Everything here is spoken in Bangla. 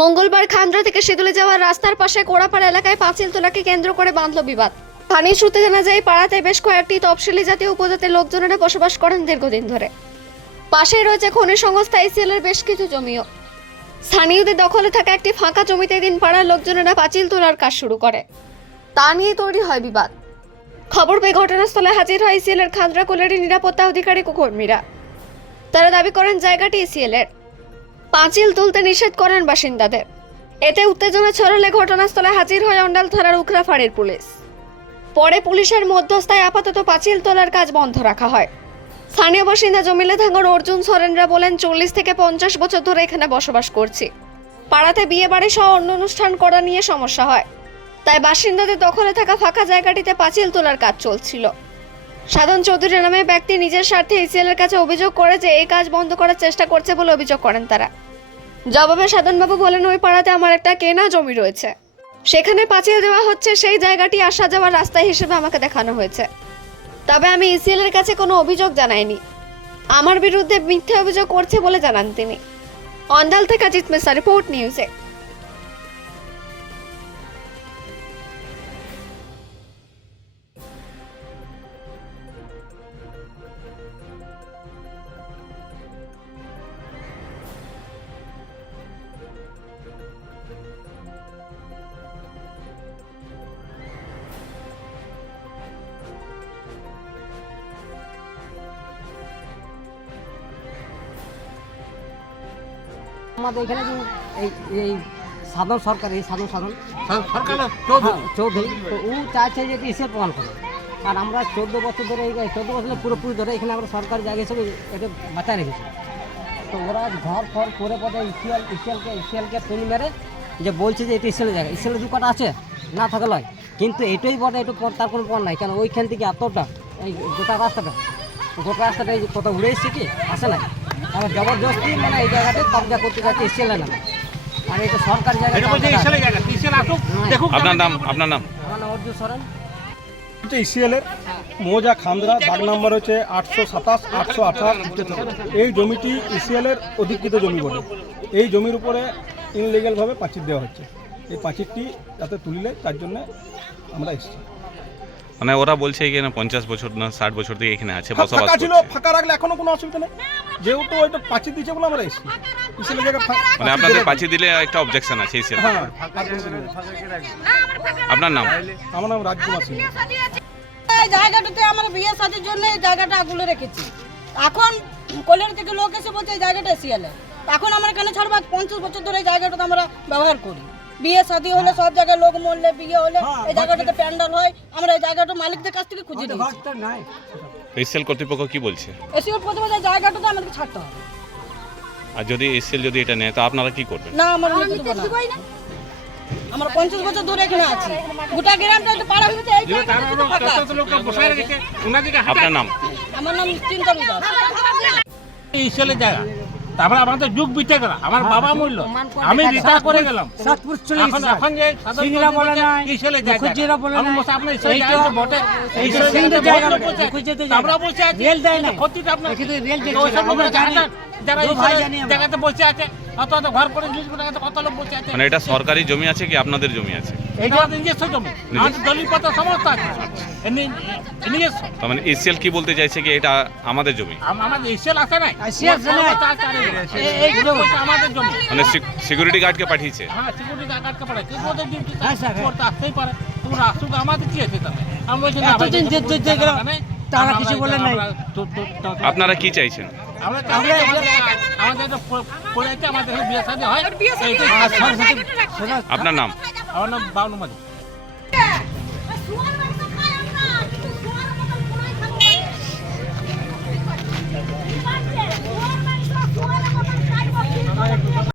মঙ্গলবার খান্দ্রা থেকে সিদুলে যাওয়ার রাস্তার পাশে কোড়াপাড়া এলাকায় পাঁচিল তোলাকে কেন্দ্র করে বাঁধল বিবাদ। স্থানীয় সূত্রে জানা যায় পাড়াতে বেশ কয়েকটি তফসিলি জাতীয় উপজাতির লোকজনেরা বসবাস করেন দীর্ঘদিন ধরে। পাশে রয়েছে খনি সংস্থা এর বেশ কিছু জমিও। স্থানীয়দের দখলে থাকা একটি ফাঁকা জমিতে দিন পাড়ার লোকজনেরা পাঁচিল তোলার কাজ শুরু করে। তা নিয়ে তৈরি হয় বিবাদ। খবর পেয়ে ঘটনাস্থলে হাজির হয় এর খান্দ্রা কোলের নিরাপত্তা অধিকারী কর্মীরা। তারা দাবি করেন, জায়গাটি এর। পাঁচিল তুলতে নিষেধ করেন বাসিন্দাদের। এতে উত্তেজনা ছড়ালে ঘটনাস্থলে হাজির হয় অন্ডাল থানার উখরা ফাঁড়ির পুলিশ। পরে পুলিশের মধ্যস্থায় আপাতত পাঁচিল তোলার কাজ বন্ধ রাখা হয়। স্থানীয় বাসিন্দা জমিলে ধাঙ্গর অর্জুন সরেনরা বলেন, চল্লিশ থেকে পঞ্চাশ বছর ধরে এখানে বসবাস করছি। পাড়াতে বিয়ে বাড়ি সহ অন্য অনুষ্ঠান করা নিয়ে সমস্যা হয়। তাই বাসিন্দাদের দখলে থাকা ফাঁকা জায়গাটিতে পাঁচিল তোলার কাজ চলছিল। সাধন চৌধুরী নামে ব্যক্তি নিজের স্বার্থে ইসিএল এর কাছে অভিযোগ করে যে এই কাজ বন্ধ করার চেষ্টা করছে বলে অভিযোগ করেন তারা। জবাবে সাধনবাবু বলেন, ওই পাড়াতে আমার একটা কেনা জমি রয়েছে। সেখানে পাঁচিল দেওয়া হচ্ছে, সেই জায়গাটি আসা যাওয়ার রাস্তা হিসেবে আমাকে দেখানো হয়েছে। তবে আমি ইসিএল এর কাছে কোনো অভিযোগ জানাইনি। আমার বিরুদ্ধে মিথ্যে অভিযোগ করছে বলে জানান তিনি। অন্ডাল থেকে অজিত মিশ্রা রিপোর্ট নিউজে। আমাদের এখানে যে এই এই সাধন সরকার এই সাধন সাধন। সরকার হ্যাঁ, চৌধুরী। তো ও চাইছে যে এসে প্রমাণ করে আর আমরা চোদ্দ বছর ধরে এই চোদ্দ বছর পুরোপুরি ধরে এখানে আমরা সরকারি জায়গা হিসেবে এটা বাঁচায় রেখেছি। তো ওরা ঘর ফর করে পরে ইসিএল ইসিএলকে ইসিএলকে তুলি মেরে যে বলছে যে এটা ইসিএলের জায়গা। ইসিএলের দু কটা আছে না থাকে লয়। কিন্তু এটাই বটে একটু পর তার কোনো পর নাই। কেন ওইখান থেকে এতটা এই গোটা রাস্তাটা গোটা রাস্তাটা এই কোথাও উড়ে এসছে কি? আসে না আমার জবরদস্তি মানে এই জায়গাতে কবজা করতে যাচ্ছে ইসিএলের নামে আর এটা সরকারি জায়গা এটা বলছে ইসেলে জায়গা ইসেল আসুক দেখুক আপনার নাম আপনার নাম? আমার নাম অর্জুন সরেন। হচ্ছে ইসিএলের মৌজা খান্দরা দাগ নম্বর হচ্ছে আটশো সাতাশ আটশো আঠাশ এই জমিটি ইসিএলের অধিকৃত জমি বলে। এই জমির উপরে ইনলিগ্যালভাবে পাঁচির দেওয়া হচ্ছে। এই পাঁচিরটি যাতে তুললে তার জন্য আমরা এসেছি। মানে ওরা বলছে এখানে পঞ্চাশ বছর না ষাট বছর থেকে এখানে আছে বসবাস ফাঁকা ছিল করছে। ফাঁকা রাখলে এখনও কোনো অসুবিধা নেই? যেহেতু ওইটা পাঁচির দিচ্ছে বলে আমরা এসেছি। ইসিএলের জায়গায় ফা- মানে আপনাদের দেওয়া- দিলে একটা অবজেকশন আছে এই সেল হ্যাঁ আর কোনো কিছু নেই। আপনার নাম? আমার নাম রাজকুমার সিং। এই জায়গাটাতে আমার বিয়ে সাথের জন্য এই জায়গাটা আগুলে রেখেছি। এখন কল্যাণ থেকে লোক এসে বলছে এই জায়গাটা এসিয়ালে। এখন আমার এখানে ছাড়বা? পঞ্চাশ বছর ধরে এই জায়গাটাতে আমরা ব্যবহার করি। বিয়ে শাদী হলে সব জায়গায় লোক মরলে বিয়ে হলে এই জায়গাটাতে প্যান্ডেল হয়। আমরা এই জায়গাটা মালিকদের কাছ থেকে খুঁজে নিয়েছি। এসএল কর্তৃপক্ষ কি বলছে? এসিওর প্রথমে এই জায়গাটাতে আমাদেরকে ছাড়তে হবে। আর যদি এসএল যদি এটা নেয় তো আপনারা কি করবেন? না আমার নিতে দেবো না। আমরা পঞ্চাশ বছর ধরে এখানে আছি। গোটা গ্রামটা তো পাড়া হয়েছে এই জায়গাটা আপনার নাম? আমার নাম চিন্তা দাস। ইসেলের জায়গা। তারপরে আমাদের যুগ বিতে গেল আমার বাবা মূল্য আমি রিটায়ার করে গেলাম। সাতপুর চলে এখন এখন যে সিংলা বলে না ইসলে যায় খুজিরা বলে আমি আপনি জায়গা তো বটে। মুখুজ্জিতে তা আমরা বসে আছি। রেল দেয় না। ক্ষতিটা আপনার- রেল দেয় না। যারা ভাই জানি জায়গাতে বসে আছে। অত অত ঘর করে জিনিস কত লোক বসে আছে? মানে এটা সরকারি জমি আছে কি আপনাদের জমি আছে? এটা নিজস্ব জমি। আমাদের দলিল সমস্ত আছে। এ নি- এ নিজস্ব। তার মানে এসএল কি বলতে চাইছে কি? এটা আমাদের জমি। আমাদের ইসেল আছে নাই ICL আছে নাই। ওটা আছে আর এই- এইগুলো হচ্ছে আমাদের জমি। মানে সিকিউরিটি গার্ডকে পাঠিয়েছে। হ্যাঁ সিকিউরিটি গার্ডকে পড়ে ওদের ডিউটি হ্যাঁ। করতে আসতেই পারে। তোমরা আসুক আমাদের কি আছে তারা কিছু বলে নাই। আপনারা কি চাইছেন? আমরা চাই আমাদের- তো পড়াইতে আমাদের বিয়ে শাদী হয়। আপনার নাম? আমার নাম বাবনু মাঝি